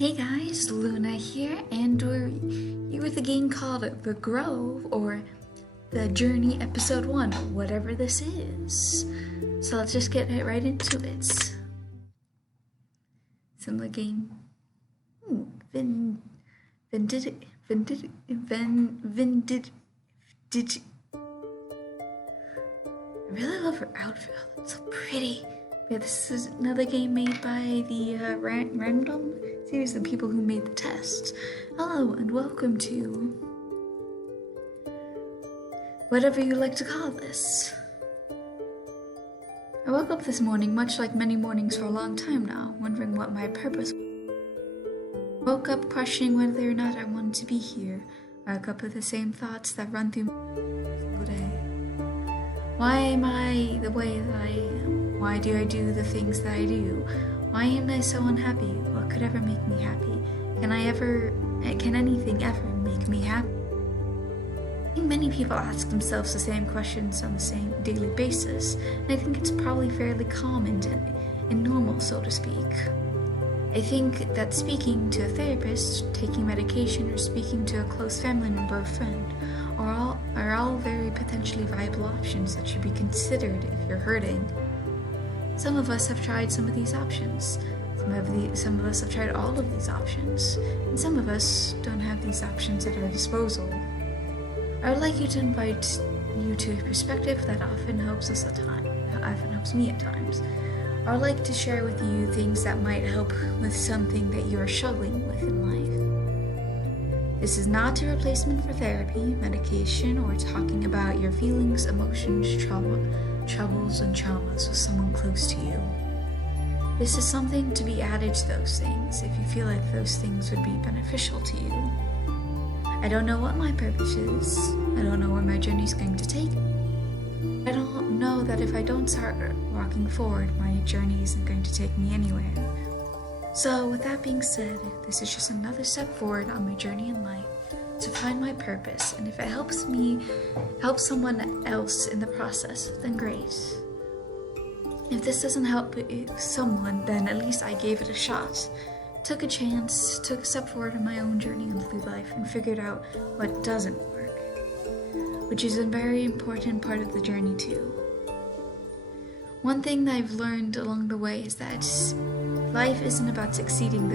Hey guys, Luna here, and we're here with a game called The Grove, or The Journey Episode 1, whatever this is. So let's just get right into it. Similar game. Vendid. I really love her outfit. Oh, that's so pretty. Yeah, this is another game made by the Random series of people who made the tests. Hello and welcome to whatever you like to call this. I woke up this morning, much like many mornings for a long time now, wondering what my purpose was. Woke up questioning whether or not I wanted to be here. I woke up with the same thoughts that run through me every single day. Why am I the way that I am? Why do I do the things that I do? Why am I so unhappy? What could ever make me happy? Can anything ever make me happy? I think many people ask themselves the same questions on the same daily basis, and I think it's probably fairly common and normal, so to speak. I think that speaking to a therapist, taking medication, or speaking to a close family member or friend are all very potentially viable options that should be considered if you're hurting. Some of us have tried some of these options. Some of us have tried all of these options, and some of us don't have these options at our disposal. I would like to invite you to a perspective that often helps me at times. I would like to share with you things that might help with something that you are struggling with in life. This is not a replacement for therapy, medication, or talking about your feelings, emotions, troubles, and traumas with someone close to you. This is something to be added to those things if you feel like those things would be beneficial to you. I don't know what my purpose is. I don't know where my journey is going to take me. I don't know that if I don't start walking forward, my journey isn't going to take me anywhere. So with that being said, this is just another step forward on my journey in life to find my purpose, and if it helps me help someone else in the process, then great. If this doesn't help someone, then at least I gave it a shot. Took a chance, took a step forward in my own journey through life, and figured out what doesn't work, which is a very important part of the journey too. One thing that I've learned along the way is that life isn't about succeeding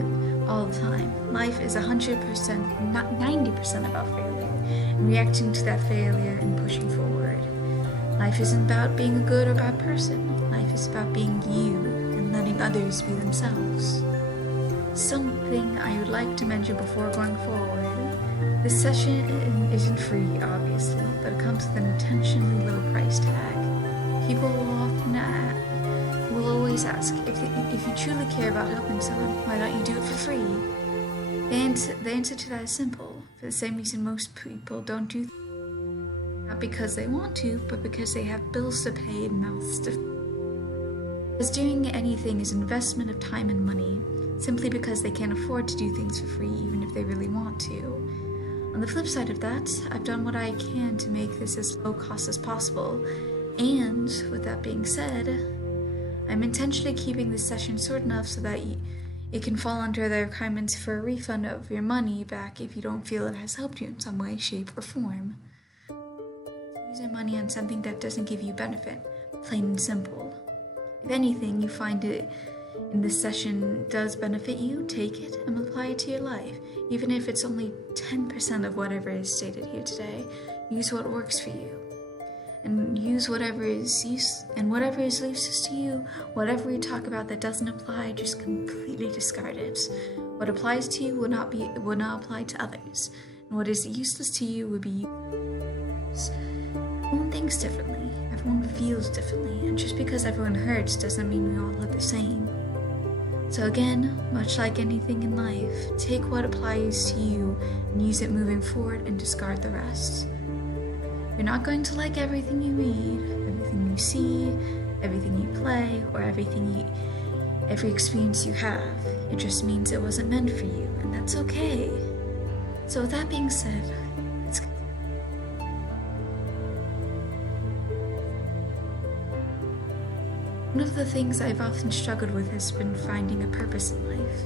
all the time. Life is 100%, not 90% about failure, and reacting to that failure and pushing forward. Life isn't about being a good or bad person. Life is about being you and letting others be themselves. Something I would like to mention before going forward. This session isn't free, obviously, but it comes with an intentionally low price tag. People will always ask, if you truly care about helping someone, why don't you do it for free? The answer to that is simple. For the same reason most people don't do things. Not because they want to, but because they have bills to pay and mouths to feed. Because doing anything is an investment of time and money, simply because they can't afford to do things for free even if they really want to. On the flip side of that, I've done what I can to make this as low cost as possible, and with that being said, I'm intentionally keeping this session short enough so that it can fall under the requirements for a refund of your money back if you don't feel it has helped you in some way, shape, or form. Use your money on something that doesn't give you benefit, plain and simple. If anything, you find it in this session does benefit you, take it and apply it to your life. Even if it's only 10% of whatever is stated here today, use what works for you. And use whatever is useless to you. Whatever we talk about that doesn't apply, just completely discard it. What applies to you would not apply to others, and what is useless to you would be useless. Everyone thinks differently. Everyone feels differently, and just because everyone hurts doesn't mean we all are the same. So again, much like anything in life, take what applies to you and use it moving forward, and discard the rest. You're not going to like everything you read, everything you see, everything you play, or every experience you have. It just means it wasn't meant for you, and that's okay. So with that being said, let's go. One of the things I've often struggled with has been finding a purpose in life.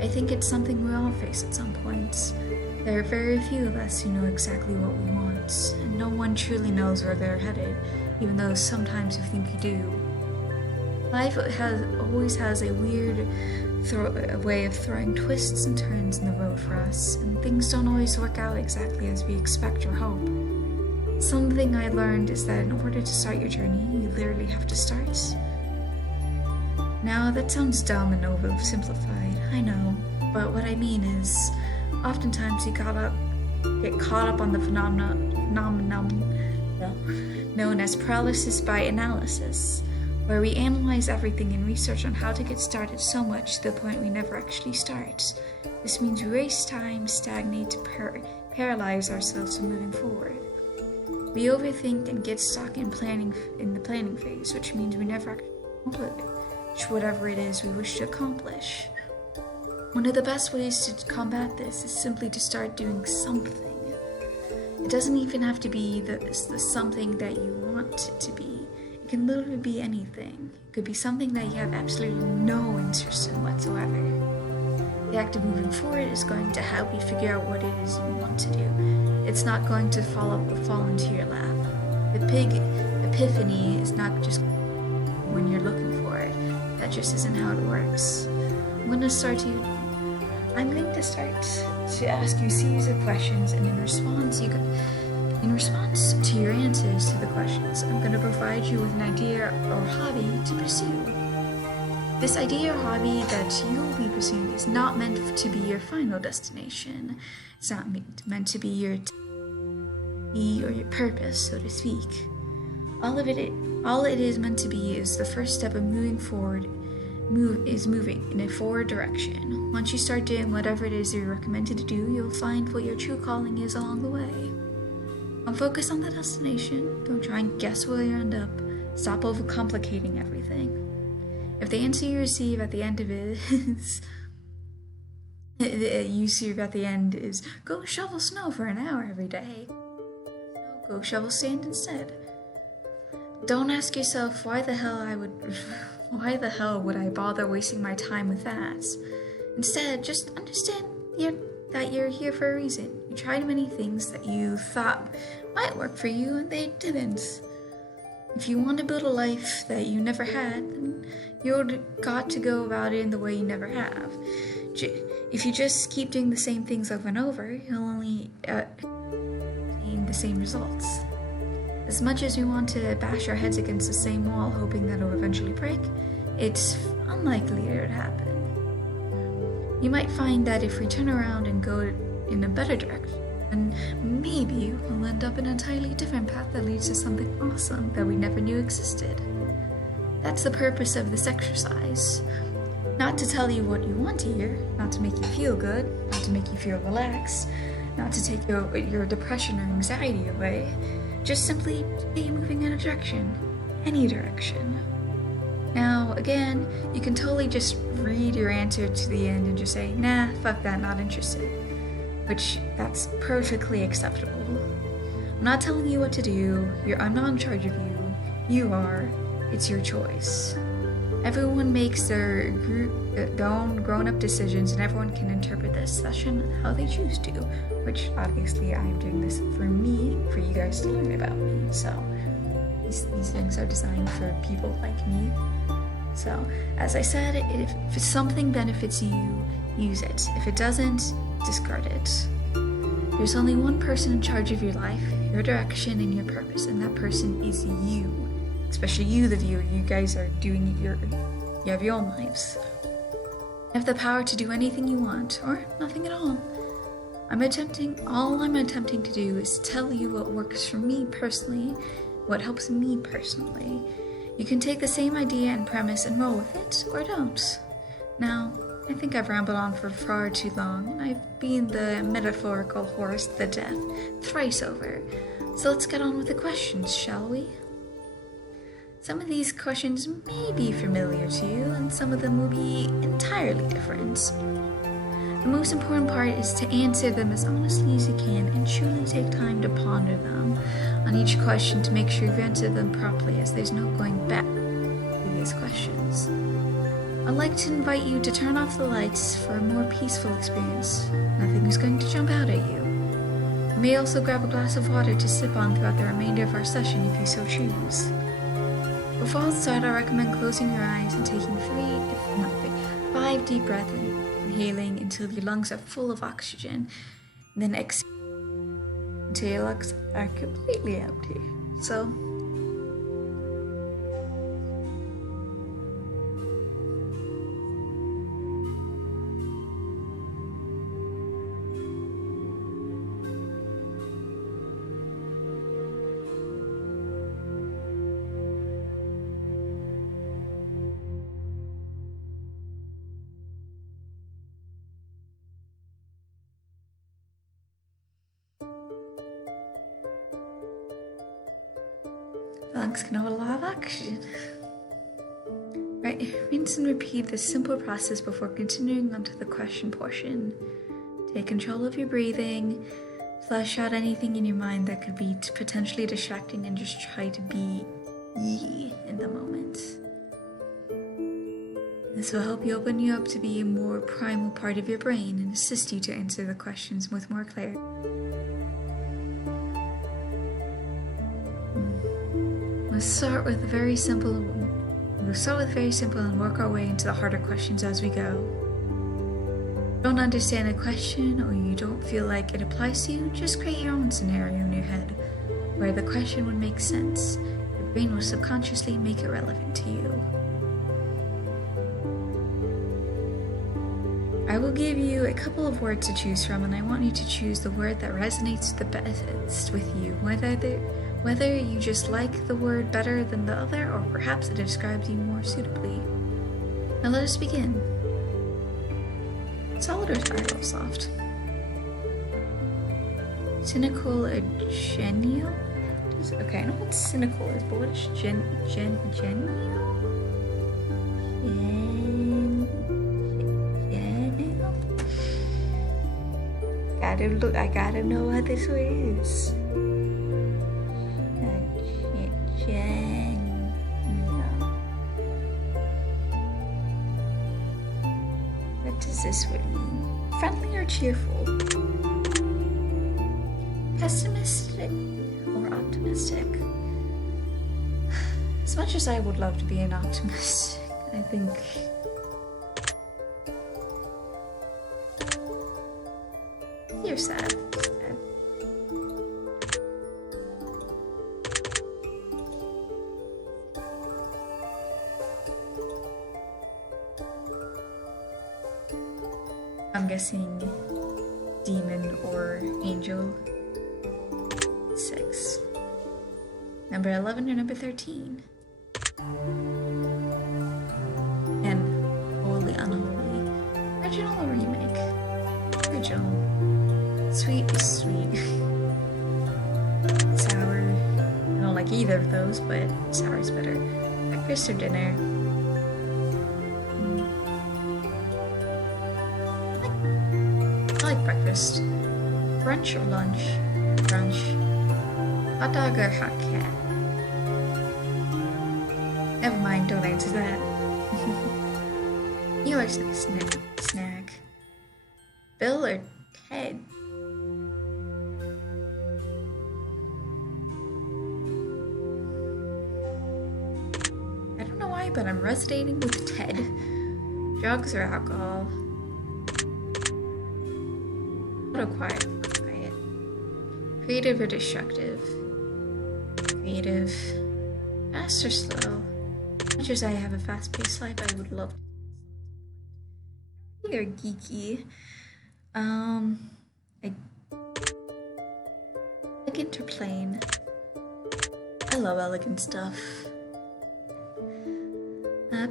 I think it's something we all face at some point. There are very few of us who know exactly what we want, and no one truly knows where they're headed, even though sometimes we think we do. Life always has a weird way of throwing twists and turns in the road for us, and things don't always work out exactly as we expect or hope. Something I learned is that in order to start your journey, you literally have to start. Now, that sounds dumb and oversimplified, I know, but what I mean is, oftentimes we get caught up on the phenomenon known as paralysis by analysis, where we analyze everything and research on how to get started so much to the point we never actually start. This means we waste time, stagnate, paralyze ourselves from moving forward. We overthink and get stuck in the planning phase, which means we never actually accomplish whatever it is we wish to accomplish. One of the best ways to combat this is simply to start doing something. It doesn't even have to be the something that you want it to be. It can literally be anything. It could be something that you have absolutely no interest in whatsoever. The act of moving forward is going to help you figure out what it is you want to do. It's not going to fall into your lap. The big epiphany is not just when you're looking for it. That just isn't how it works. I'm going to start to ask you a series of questions, and in response to your answers to the questions, I'm going to provide you with an idea or hobby to pursue. This idea or hobby that you'll be pursuing is not meant to be your final destination. It's not meant to be your or your purpose, so to speak. All it is meant to be is the first step of moving forward. Moving in a forward direction. Once you start doing whatever it is you're recommended to do, you'll find what your true calling is along the way. Don't focus on the destination. Don't try and guess where you end up. Stop overcomplicating everything. If the answer you receive at the end of it is go shovel snow for an hour every day, go shovel sand instead. Don't ask yourself why the hell would I bother wasting my time with that? Instead, just understand that you're here for a reason. You tried many things that you thought might work for you, and they didn't. If you want to build a life that you never had, then you've got to go about it in the way you never have. If you just keep doing the same things over and over, you'll only gain the same results. As much as we want to bash our heads against the same wall hoping that it'll eventually break, it's unlikely it would happen. You might find that if we turn around and go in a better direction, then maybe we'll end up in an entirely different path that leads to something awesome that we never knew existed. That's the purpose of this exercise. Not to tell you what you want to hear, not to make you feel good, not to make you feel relaxed, not to take your depression or anxiety away. Just simply be moving in a direction. Any direction. Now, again, you can totally just read your answer to the end and just say, nah, fuck that, not interested. Which, that's perfectly acceptable. I'm not telling you what to do. I'm not in charge of you. You are. It's your choice. Everyone makes their own grown-up decisions, and everyone can interpret this session how they choose to, which obviously I'm doing this for you guys to learn about me. So these things are designed for people like me. So, as I said, if something benefits you, use it. If it doesn't, discard it. There's only one person in charge of your life, your direction, and your purpose, and that person is you. Especially you, the viewer. You guys are doing you have your own lives. You have the power to do anything you want, or nothing at all. All I'm attempting to do is tell you what works for me personally, what helps me personally. You can take the same idea and premise and roll with it, or don't. Now, I think I've rambled on for far too long, and I've been the metaphorical horse to the death thrice over. So let's get on with the questions, shall we? Some of these questions may be familiar to you, and some of them will be entirely different. The most important part is to answer them as honestly as you can and truly take time to ponder them on each question to make sure you've answered them properly, as there's no going back to previous questions. I'd like to invite you to turn off the lights for a more peaceful experience. Nothing is going to jump out at you. You may also grab a glass of water to sip on throughout the remainder of our session if you so choose. Before I start, I recommend closing your eyes and taking 5 deep breaths in, inhaling until your lungs are full of oxygen, and then exhaling until your lungs are completely empty. So, lungs can hold a lot of oxygen. Right, rinse and repeat this simple process before continuing onto the question portion. Take control of your breathing, flush out anything in your mind that could be potentially distracting, and just try to be in the moment. This will help you open you up to be a more primal part of your brain and assist you to answer the questions with more clarity. We'll start with very simple and work our way into the harder questions as we go. If you don't understand a question or you don't feel like it applies to you, just create your own scenario in your head where the question would make sense. Your brain will subconsciously make it relevant to you. I will give you a couple of words to choose from, and I want you to choose the word that resonates the best with you, whether you just like the word better than the other, or perhaps it describes you more suitably. Now let us begin. Solid or spiral soft? Cynical or genial? Okay, I know what cynical is, but what is genial? I gotta know what this is. What does this word mean? Friendly or cheerful? Pessimistic or optimistic? As much as I would love to be an optimist, I think you're sad. I'm guessing demon or angel. 6. Number 11 or number 13? And Holy Unholy. Original or remake? Original. Sweet is sweet. Sour. I don't like either of those, but sour is better. Breakfast or dinner? I like breakfast. Brunch or lunch? Brunch. Hot dog or hot cat? Never mind, don't answer that. You are snack. Bill or Ted? I don't know why, but I'm resonating with Ted. Drugs or alcohol? Quiet. Creative or destructive? Creative. Fast or slow? As much as I have a fast-paced life, I would love to. You're geeky. Elegant or plain? I love elegant stuff.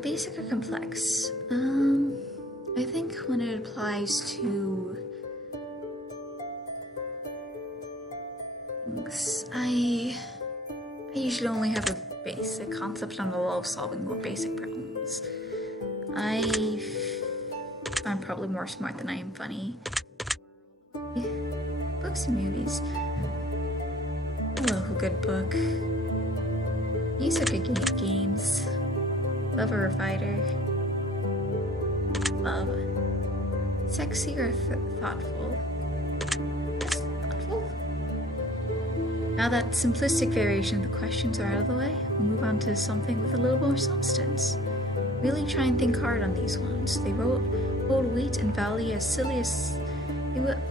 Basic or complex? I think when it applies to I usually only have a basic concept and I love solving more basic problems. I'm probably more smart than I am funny. Books and movies. I love a good book. Music or games. Lover or fighter. love? Sexy or thoughtful? Thoughtful? Now that simplistic variation of the questions are out of the way, we'll move on to something with a little more substance. Really try and think hard on these ones. They hold weight and value as silly as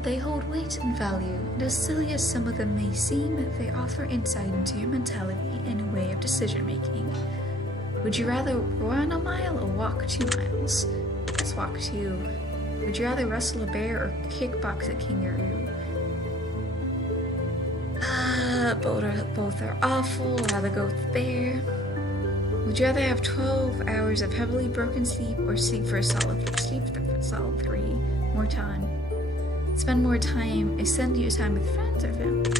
they hold weight and value. And as silly as some of them may seem, they offer insight into your mentality and a way of decision making. Would you rather run a mile or walk 2 miles? Let's walk 2. Would you rather wrestle a bear or kickbox a kangaroo? Both are awful. I'd rather go with the bear. Would you rather have 12 hours of heavily broken sleep or sleep for a solid 3? More time. Spend your time with friends or family.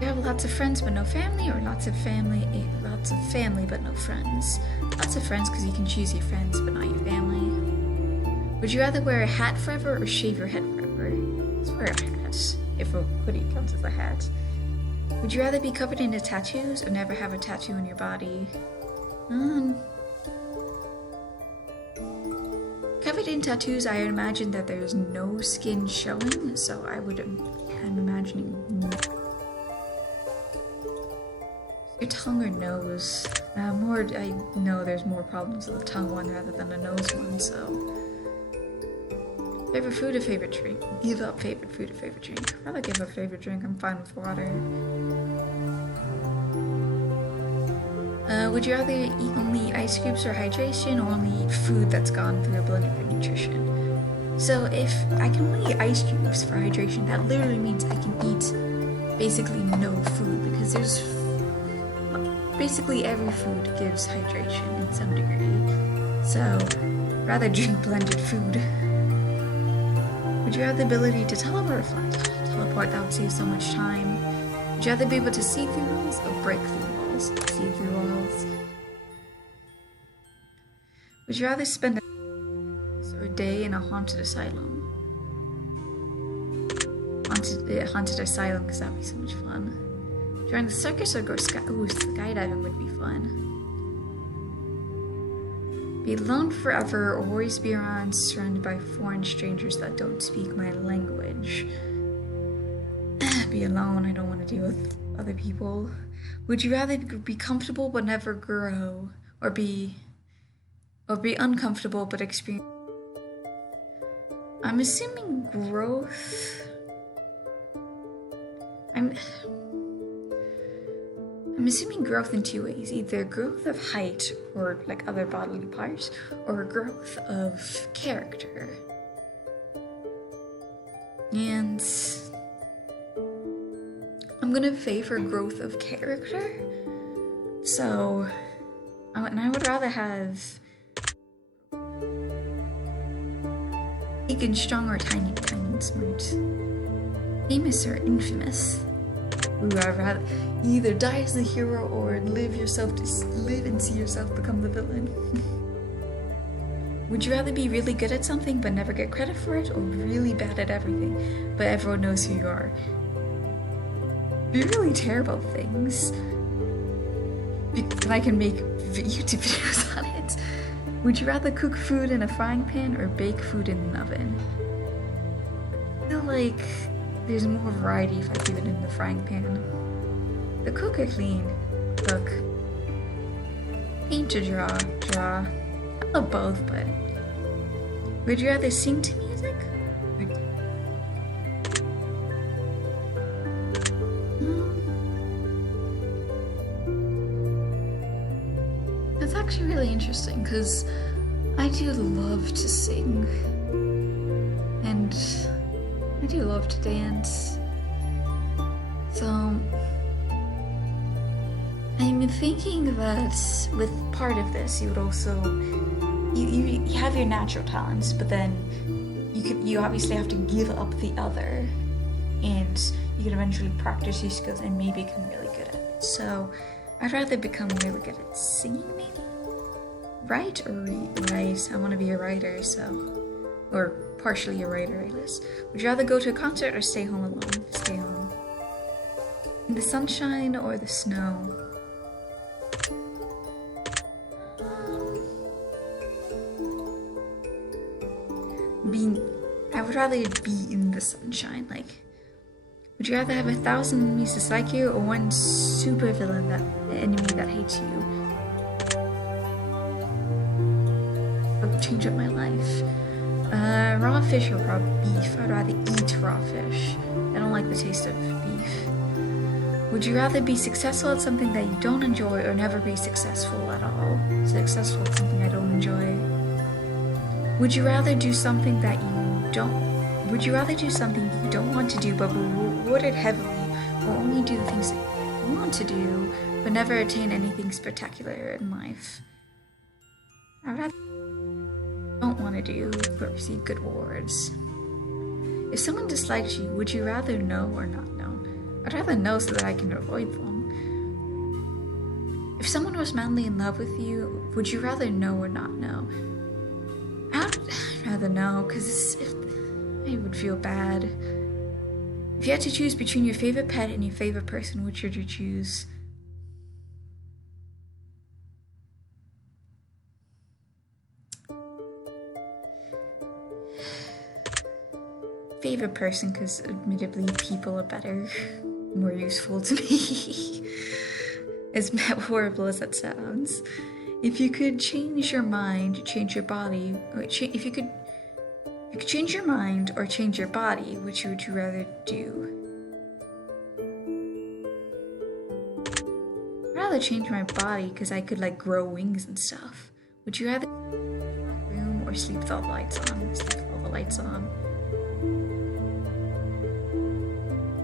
You have lots of friends but no family, or lots of family but no friends? Lots of friends because you can choose your friends but not your family. Would you rather wear a hat forever or shave your head forever? Let's wear a hat, if a hoodie counts as a hat. Would you rather be covered in tattoos or never have a tattoo on your body? Covered in tattoos, I imagine that there's no skin showing, so I'm imagining your tongue or nose. I know there's more problems with the tongue one rather than a nose one, so. Favorite food or favorite drink? Give up favorite food or favorite drink. I'd rather give up favorite drink, I'm fine with water. Would you rather eat only ice cubes for hydration or only eat food that's gone through a blender for nutrition? So if I can only eat ice cubes for hydration, that literally means I can eat basically no food, because there's basically every food gives hydration in some degree. So rather drink blended food. Would you have the ability to teleport or fly? Teleport, that would save so much time. Would you rather be able to see through walls or break through walls? See through walls. Would you rather spend a day in a haunted asylum? Haunted asylum, because that would be so much fun. Join the circus or go skydiving would be fun. Be alone forever or always be around surrounded by foreign strangers that don't speak my language. Be alone, I don't want to deal with other people. Would you rather be comfortable but never grow, or be uncomfortable but experience? I'm assuming growth. I'm assuming growth in 2 ways, either growth of height or like other bodily parts, or growth of character. And I'm gonna favor growth of character. So, I would rather have big and strong or tiny and smart. Famous or infamous? Ooh, I'd rather either die as the hero or live and see yourself become the villain. Would you rather be really good at something but never get credit for it, or really bad at everything but everyone knows who you are? Be really terrible at things. And I can make YouTube videos on it. Would you rather cook food in a frying pan or bake food in an oven? I feel like there's more variety if I do it in the frying pan. The cook or clean? Cook. Paint or draw. I love both, but would you rather sing to music? That's actually really interesting, because I do love to sing. And I do love to dance. So I'm thinking that with part of this, you would also you have your natural talents, but then you obviously have to give up the other, and you can eventually practice your skills and maybe become really good at it. So I'd rather become really good at singing, maybe. Write or write? I want to be a writer, or partially a writer, I guess. Would you rather go to a concert or stay home alone? Stay home. In the sunshine or the snow? I would rather be in the sunshine. Like, would you rather have 1,000 enemies dislike you, or one super villain enemy that hates you? Would change up my life. Raw fish or raw beef? I'd rather eat raw fish. I don't like the taste of beef. Would you rather be successful at something that you don't enjoy, or never be successful at all? Successful at something I don't enjoy. Would you rather do something that you don't? Would you rather do something you don't want to do, but reward it heavily, or only do the things that you want to do, but never attain anything spectacular in life? I would rather don't want to do, but receive good rewards. If someone dislikes you, would you rather know or not know? I'd rather know so that I can avoid them. If someone was madly in love with you, would you rather know or not know? I'd rather know, because I would feel bad. If you had to choose between your favorite pet and your favorite person, which would you choose? Favorite person, because admittedly people are better, more useful to me. As horrible as that sounds. If you could change your mind, change your body, or if you could change your mind or change your body, which would you rather do? I'd rather change my body because I could like grow wings and stuff. Would you rather room or sleep with all the lights on? Sleep with all the lights on.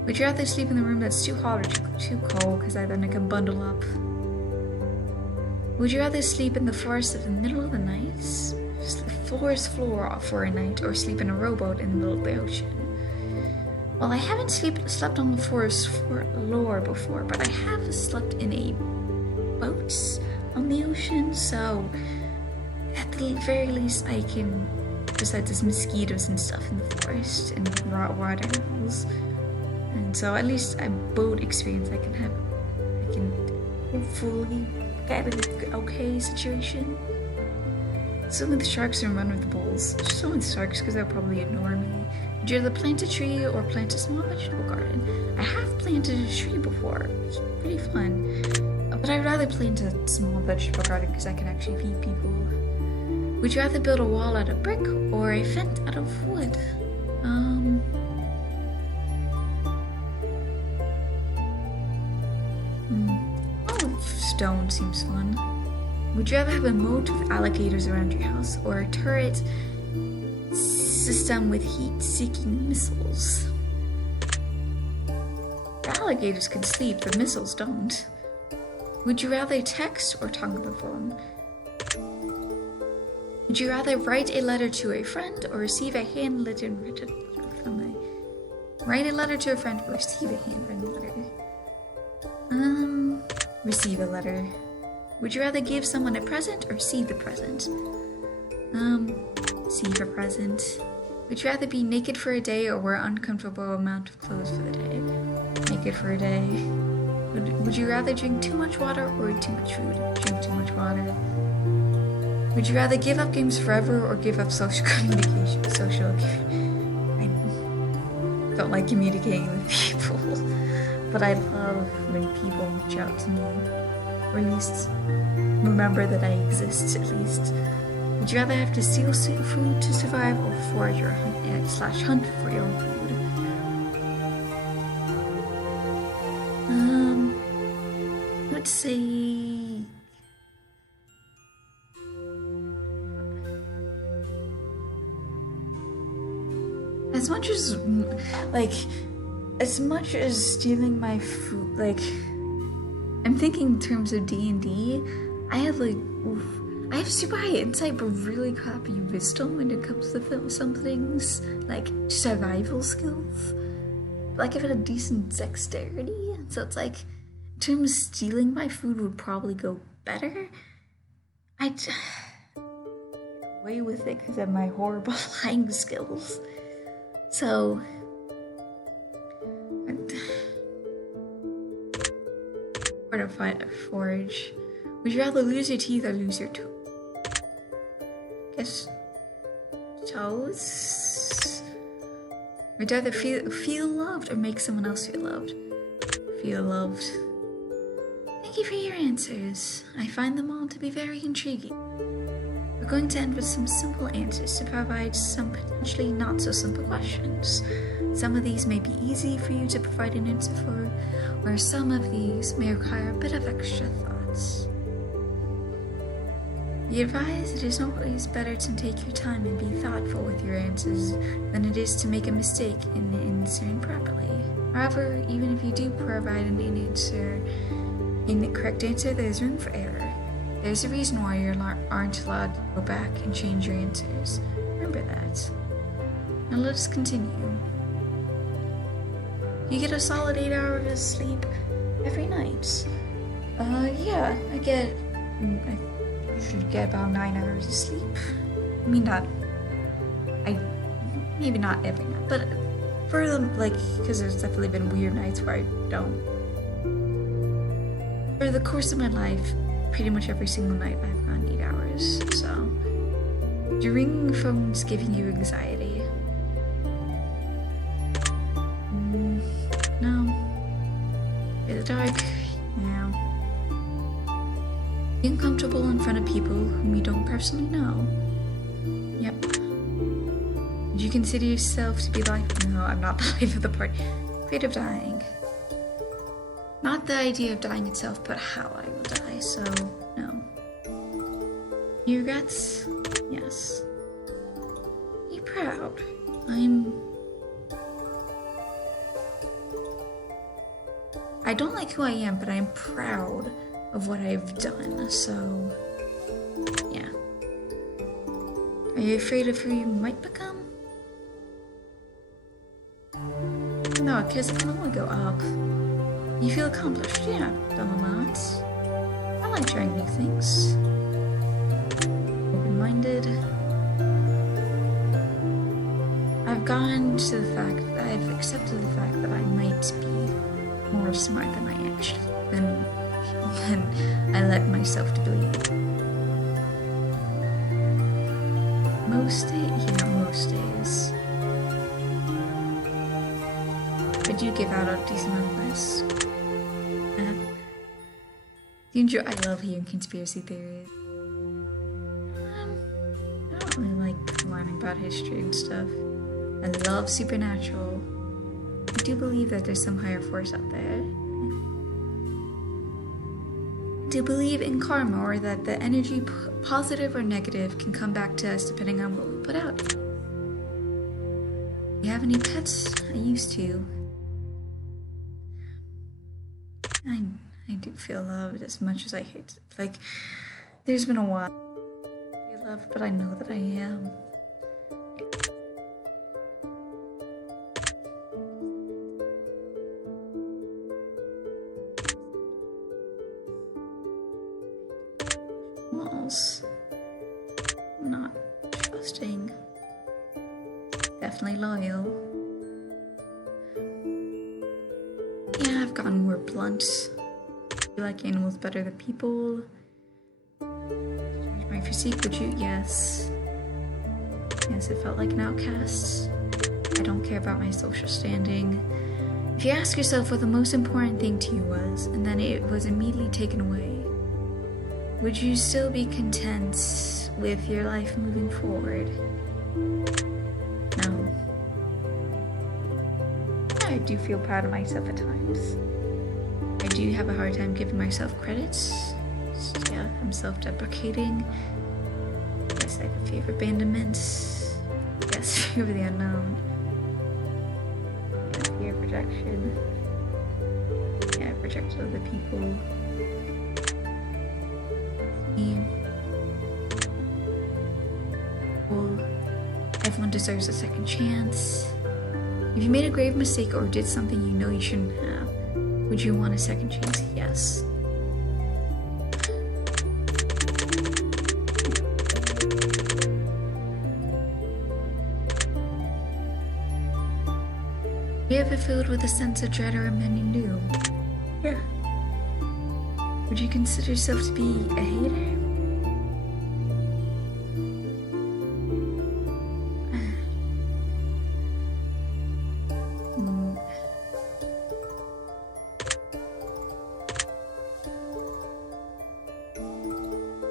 Would you rather sleep in the room that's too hot or too cold, because then I can bundle up? Would you rather sleep in the forest in the middle of the night, forest floor for a night, or sleep in a rowboat in the middle of the ocean? Well, I haven't slept on the forest floor before, but I have slept in a boat on the ocean, so at the very least I can, besides there's mosquitoes and stuff in the forest and wild animals. And so at least a boat experience I can hopefully get an okay situation. Swim with the sharks and run with the bulls. Swim with the sharks because they'll probably ignore me. Would you rather plant a tree or plant a small vegetable garden? I have planted a tree before. It's pretty fun. But I'd rather plant a small vegetable garden because I can actually feed people. Would you rather build a wall out of brick or a fence out of wood? Stone seems fun. Would you rather have a moat with alligators around your house, or a turret system with heat-seeking missiles? The alligators can sleep, the missiles don't. Would you rather text or talk on the phone? Would you rather write a letter to a friend or receive a handwritten letter from a... Write a letter to a friend or receive a handwritten letter? Receive a letter. Would you rather give someone a present or receive the present? Receive a present. Would you rather be naked for a day or wear an uncomfortable amount of clothes for the day? Naked for a day. Would you rather drink too much water or eat too much food? Drink too much water. Would you rather give up games forever or give up social communication? I don't like communicating with people. But I love when people reach out to me, or at least remember that I exist, at least. Would you rather have to steal food to survive, or forage or hunt for your own food? Let's say... As much as stealing my food, I'm thinking in terms of D&D, I have super high insight but really crappy wisdom when it comes to some things, like survival skills. I've got a decent dexterity, so it's in terms of stealing my food would probably go better. I'd get away with it because of my horrible lying skills. So... Or to fight or forage. Would you rather lose your teeth or lose your toe? Guess chose. I'd either feel loved or make someone else feel loved. Feel loved. Thank you for your answers. I find them all to be very intriguing. We're going to end with some simple answers to provide some potentially not so simple questions. Some of these may be easy for you to provide an answer for, or some of these may require a bit of extra thoughts. Be advised, it is always better to take your time and be thoughtful with your answers than it is to make a mistake in answering properly. However, even if you do provide an incorrect answer, there's room for error. There's a reason why you aren't allowed to go back and change your answers. Remember that. Now let's continue. You get a solid 8 hours of sleep every night. Yeah, I should get about 9 hours of sleep. I mean, maybe not every night, but for them, because there's definitely been weird nights where I don't. For the course of my life, pretty much every single night I've gotten 8 hours, so. Do ringing phones giving you anxiety? No. In the dark? Yeah. Being comfortable in front of people whom you don't personally know? Yep. Would you consider yourself to be no, I'm not the life of the party. Afraid of dying. Not the idea of dying itself, but how I will die, so no. Any regrets? Yes. Are you proud? I don't like who I am, but I'm proud of what I've done, so yeah. Are you afraid of who you might become? No, because it can only go up. You feel accomplished, yeah, done a lot. I like trying new things. Open-minded. I've accepted the fact that I might be more smart than I actually than I let myself to believe. Most days. I do give out a decent amount of advice. I love hearing conspiracy theories. I don't really like learning about history and stuff. I love supernatural. I do believe that there's some higher force out there. I do believe in karma, or that the energy, positive or negative, can come back to us depending on what we put out. Do you have any pets? I used to. I do feel loved as much as I hate it. There's been a while I feel loved, but I know that I am. Walls. Not trusting. Definitely loyal. Yeah, I've gotten more blunt. You like animals better than people? Change my physique, would you? Yes. Yes, it felt like an outcast. I don't care about my social standing. If you ask yourself what the most important thing to you was, and then it was immediately taken away, would you still be content with your life moving forward? No. I do feel proud of myself at times. I do have a hard time giving myself credits. Yeah, I'm self-deprecating. Yes, I have a fear of abandonment. Yes, fear of the unknown. Yeah, fear of rejection. Yeah, I've rejected other people. Me. Well, everyone deserves a second chance. If you made a grave mistake or did something you know you shouldn't have, would you want a second chance? Yes. Do you ever filled with a sense of dread or impending doom? Yeah. Would you consider yourself to be a hater?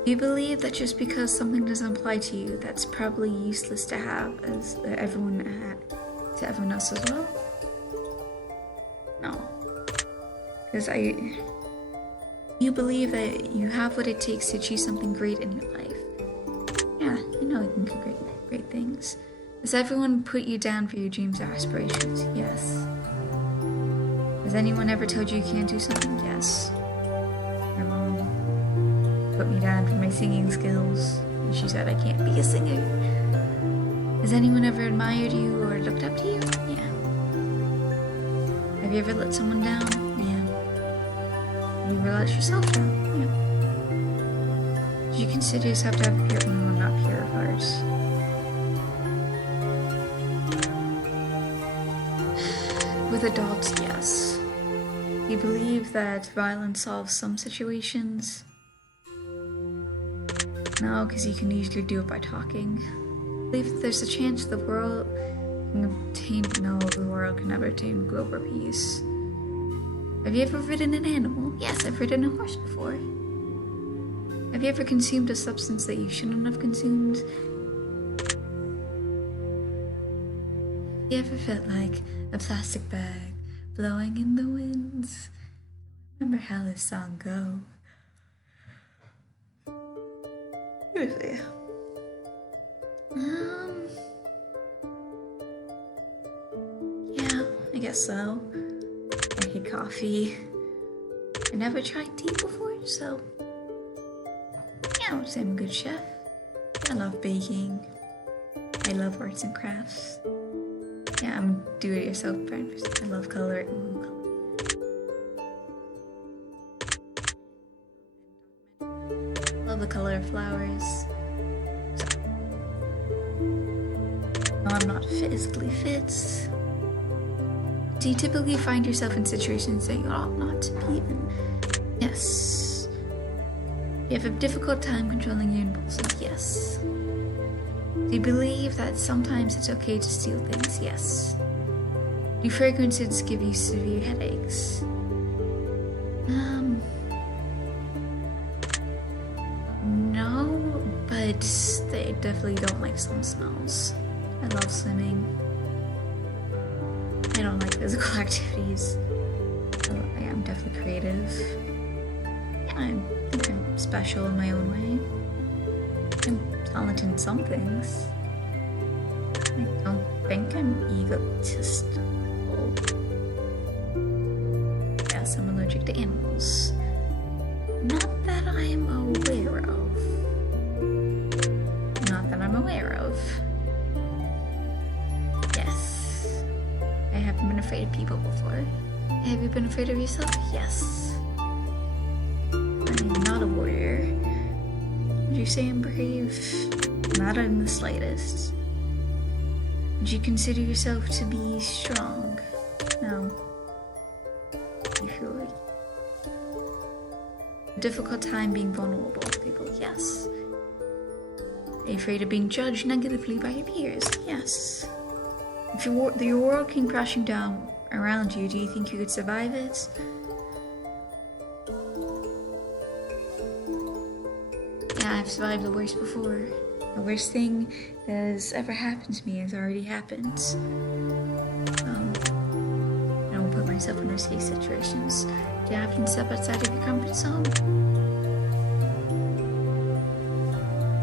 Do you believe that just because something doesn't apply to you, that's probably useless to have as to everyone else as well? No. Because you believe that you have what it takes to achieve something great in your life. Yeah, you know you can do great things. Has everyone put you down for your dreams or aspirations? Yes. Has anyone ever told you you can't do something? Yes. My mom put me down for my singing skills, and she said I can't be a singer. Has anyone ever admired you or looked up to you? Yeah. Have you ever let someone down? Yeah. Have you ever let yourself down? Yeah. Do you consider yourself to have not pure hearts? With adults, yes. Do you believe that violence solves some situations? No, because you can usually do it by talking. I believe that there's a chance the world can never attain global peace. Have you ever ridden an animal? Yes, I've ridden a horse before. Have you ever consumed a substance that you shouldn't have consumed? Have you ever felt like a plastic bag blowing in the winds? Remember how this song goes? Seriously. Yeah, I guess so. I hate coffee. I never tried tea before, so yeah, I would say I'm a good chef. I love baking. I love arts and crafts. Yeah, I'm a do-it-yourself person. I love coloring. Love the color of flowers. No, I'm not physically fit. Do you typically find yourself in situations that you ought not to be in? Yes. You have a difficult time controlling your impulses? Yes. Do you believe that sometimes it's okay to steal things? Yes. Do fragrances give you severe headaches? No, but they definitely don't like some smells. I love swimming. I don't like physical activities. I'm definitely creative. I think I'm special in my own way. I'm talented in some things. I don't think I'm egotistical. Yes, I'm allergic to animals. Not that I'm aware of. Yes. I haven't been afraid of people before. Have you been afraid of yourself? Yes. I'm not a warrior. Would you say I'm brave? Not in the slightest. Would you consider yourself to be strong? No. You feel like a difficult time being vulnerable to people? Yes. Are you afraid of being judged negatively by your peers? Yes. If your world came crashing down around you, do you think you could survive it? Yeah, I've survived the worst before. The worst thing that has ever happened to me has already happened. I don't put myself in risky situations. Do you have to step outside of your comfort zone?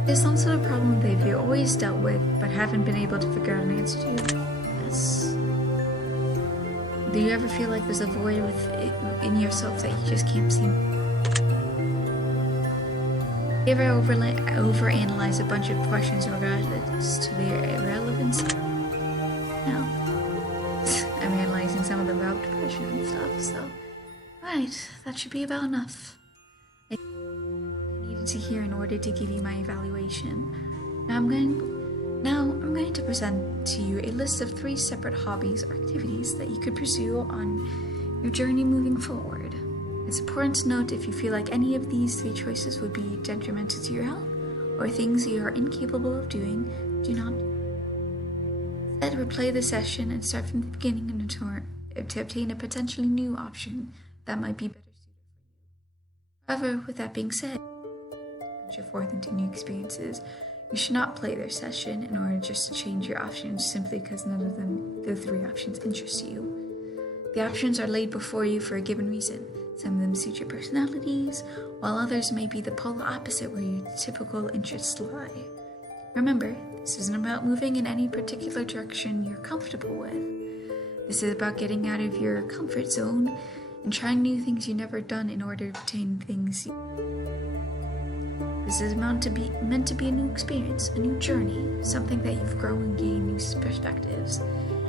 There's some sort of problem that you've always dealt with, but haven't been able to figure out an answer to. Yes. Do you ever feel like there's a void in yourself that you just can't seem? Do you ever overanalyze a bunch of questions regardless to their irrelevance? No. I'm analyzing some of them about depression and stuff, so. Right, that should be about enough. I needed to hear in order to give you my evaluation. Now I'm going to present to you a list of 3 separate hobbies or activities that you could pursue on your journey moving forward. It's important to note if you feel like any of these 3 choices would be detrimental to your health or things you are incapable of doing, do not. Instead, replay the session and start from the beginning to obtain a potentially new option that might be better suited for you. However, with that being said, venture forth into new experiences. You should not play their session in order just to change your options simply because none of the 3 options interest you. The options are laid before you for a given reason. Some of them suit your personalities, while others may be the polar opposite where your typical interests lie. Remember, this isn't about moving in any particular direction you're comfortable with. This is about getting out of your comfort zone and trying new things you've never done in order to obtain things. This is meant to be a new experience, a new journey, something that you've grown and gained new perspectives,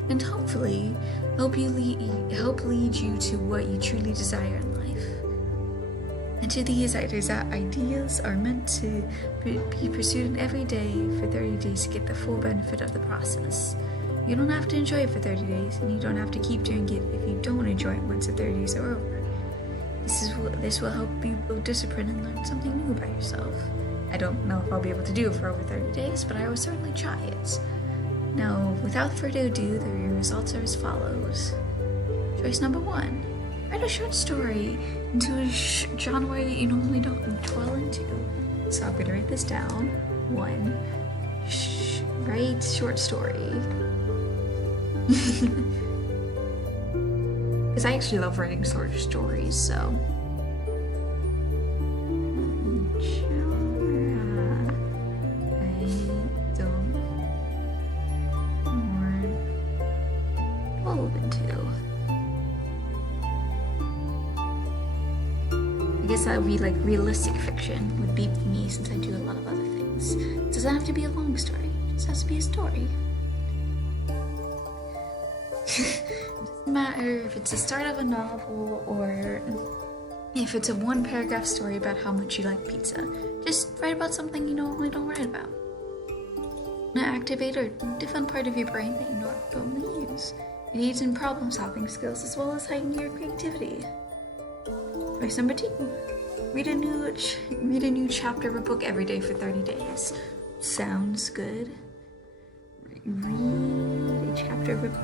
and hopefully help lead you to what you truly desire in life. And to these ideas are meant to be pursued every day for 30 days to get the full benefit of the process. You don't have to enjoy it for 30 days, and you don't have to keep doing it if you don't enjoy it once the 30 days are over. This will help you build discipline and learn something new about yourself. I don't know if I'll be able to do it for over 30 days, but I will certainly try it. Now, without further ado, the results are as follows. Choice number 1. Write a short story into a genre you normally don't dwell into. So I'm going to write this down. 1. Write short story. Because I actually love writing short stories, so... I guess that would be like realistic fiction would be me, since I do a lot of other things. It doesn't have to be a long story, it just has to be a story. It doesn't matter if it's the start of a novel or if it's a 1-paragraph story about how much you like pizza. Just write about something you normally don't write about. Activate a different part of your brain that you normally use. It aids in problem-solving skills as well as heightening your creativity. Choice number 2. Read a new chapter of a book every day for 30 days. Sounds good. Read a chapter of a book.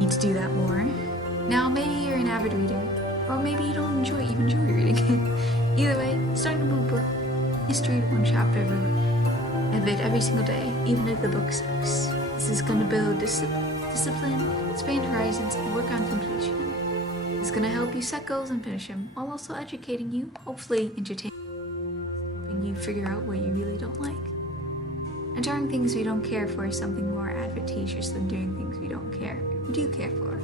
Need to do that more. Now, maybe you're an avid reader, or maybe you don't even enjoy reading. Either way, start a book. Just read 1 chapter of it every single day, even if the book sucks. This is going to build discipline, expand horizons, and work on completion. It's going to help you set goals and finish them, while also educating you, hopefully entertaining you, helping you figure out what you really don't like. And doing things we don't care for is something more advantageous than doing things we do care for.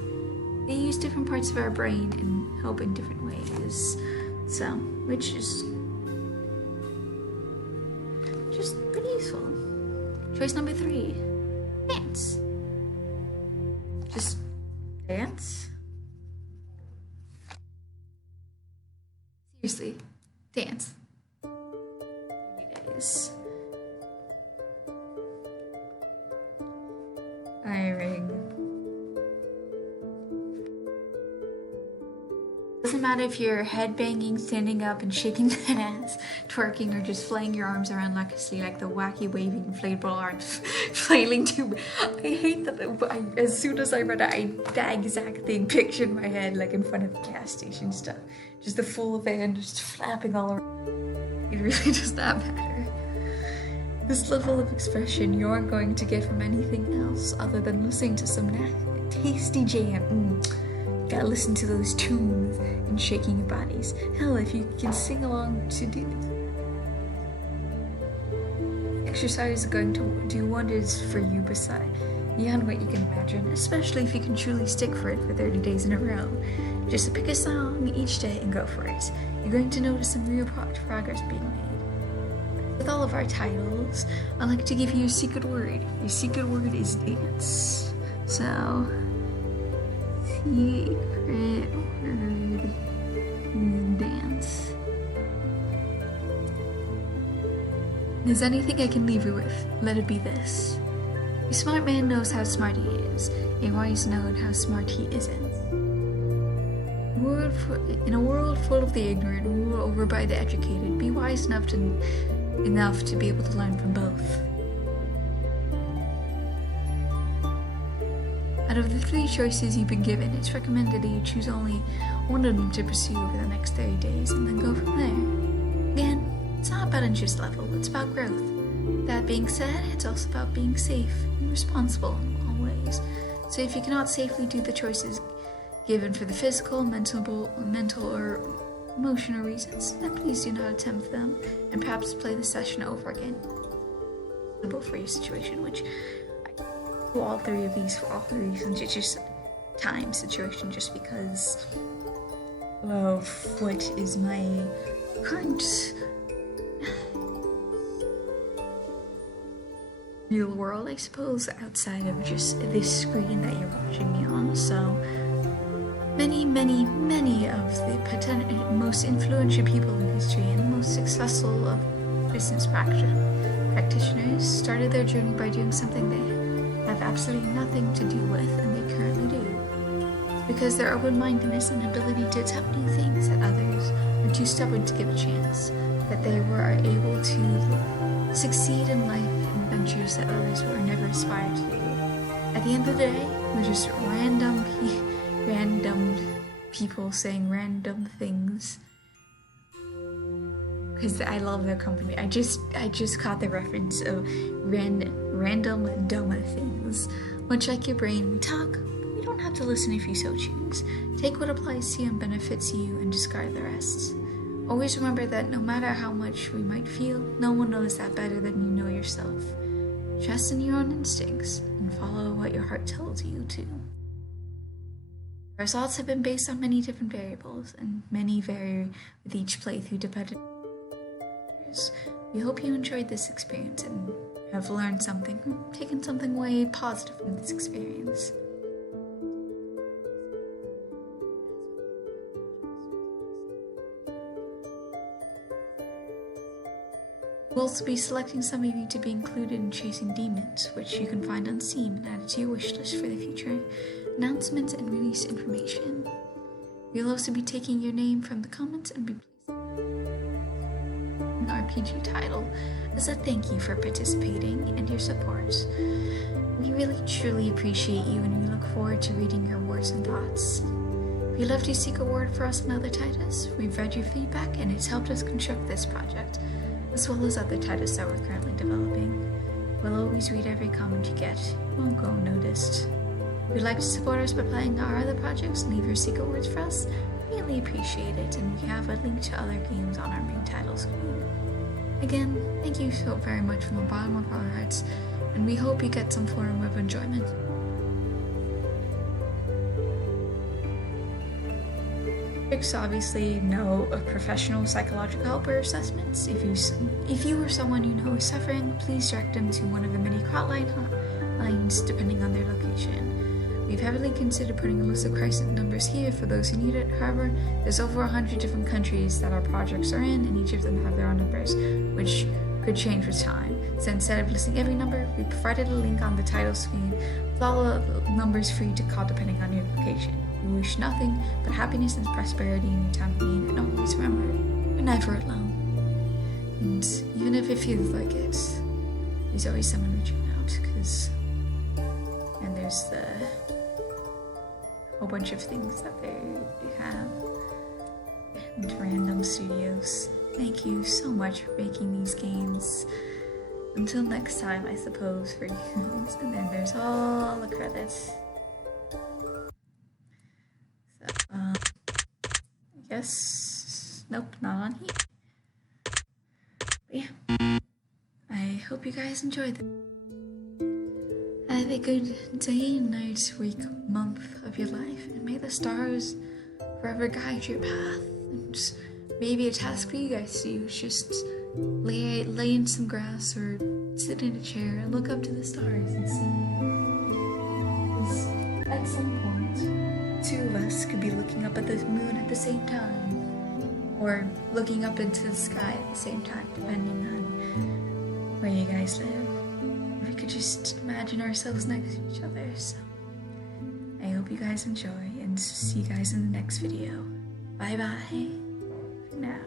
They use different parts of our brain and help in different ways. So, which is just pretty useful. Choice number 3. Dance. Just dance. Seriously, dance. 30 days. Doesn't matter if you're headbanging, standing up and shaking that ass, twerking, or just flaying your arms around recklessly like the wacky waving inflatable arms flailing tube. I hate that. As soon as I read it, that exact thing pictured in my head, like in front of the gas station stuff. Just the full van just flapping all around. It really does not matter. This level of expression you aren't going to get from anything else other than listening to some tasty jam. Gotta listen to those tunes and shaking your bodies. Hell, if you can sing along to do it. Exercise is going to do wonders for you beyond what you can imagine, especially if you can truly stick for it for 30 days in a row. Just pick a song each day and go for it. You're going to notice some real progress being made. With all of our titles, I'd like to give you a secret word. Your secret word is dance. So... secret word dance. If there's anything I can leave you with, let it be this. A smart man knows how smart he is. A wise knows how smart he isn't. In a world full of the ignorant, ruled over by the educated, be wise enough to enough to be able to learn from both. Out of the 3 choices you've been given, it's recommended that you choose only one of them to pursue over the next 30 days and then go from there. Again, it's not about interest level, it's about growth. That being said, it's also about being safe and responsible in all ways. So if you cannot safely do the choices given for the physical, mental or emotional reasons, then please do not attempt them and perhaps play the session over again. Suitable for your situation, which I do all 3 of these for all 3 reasons. It's just time situation, just because of what is my current real world, I suppose, outside of just this screen that you're watching me on. So many of the most influential people in history and the most successful of business practitioners started their journey by doing something they have absolutely nothing to do with, and they currently do. Because their open-mindedness and ability to attempt new things that others are too stubborn to give a chance, that they were able to succeed in life in ventures that others were never aspired to do. At the end of the day, we're just random people saying random things. Because I love their company. I just caught the reference of random dumb things. Much like your brain, we talk, but you don't have to listen if you so choose. Take what applies to you and benefits you and discard the rest. Always remember that no matter how much we might feel, no one knows that better than you know yourself. Trust in your own instincts and follow what your heart tells you to. The results have been based on many different variables, and many vary with each playthrough depending on factors. We hope you enjoyed this experience and have learned something, taken something way positive from this experience. We'll also be selecting some of you to be included in Chasing Demons, which you can find on Steam and add it to your wishlist for the future announcements and release information. We'll also be taking your name from the comments and be placing an RPG title as a thank you for participating and your support. We really truly appreciate you, and we look forward to reading your words and thoughts. If you'd love to seek a word for us in other titles, we've read your feedback and it's helped us construct this project, as well as other titles that we're currently developing. We'll always read every comment you get. It won't go unnoticed. If you'd like to support us by playing our other projects and leave your secret words for us, we really appreciate it, and we have a link to other games on our main title screen. Again, thank you so very much from the bottom of our hearts, and we hope you get some form of enjoyment. Obviously, no professional psychological help or assessments. If you or someone you know is suffering, please direct them to one of the many hotline lines depending on their location. We've heavily considered putting a list of crisis numbers here for those who need it. However, there's over 100 different countries that our projects are in, and each of them have their own numbers, which could change with time. So instead of listing every number, we provided a link on the title screen with all the numbers for you to call depending on your location. We wish nothing but happiness and prosperity in your time of need, and always remember, you're never alone. And even if it feels like it, there's always someone reaching out, and there's the whole bunch of things that they have. And Random Studios, thank you so much for making these games. Until next time, I suppose, for you. And then there's all the credits. I guess, nope, not on here. But yeah, I hope you guys enjoyed it. Have a good day, night, week, month of your life, and may the stars forever guide your path. And maybe a task for you guys to do is just lay in some grass or sit in a chair and look up to the stars and see. Because at some point, 2 of us could be looking up at the moon at the same time, or looking up into the sky at the same time, depending on where you guys live. We could just imagine ourselves next to each other. So I hope you guys enjoy, and see you guys in the next video. Bye bye for now.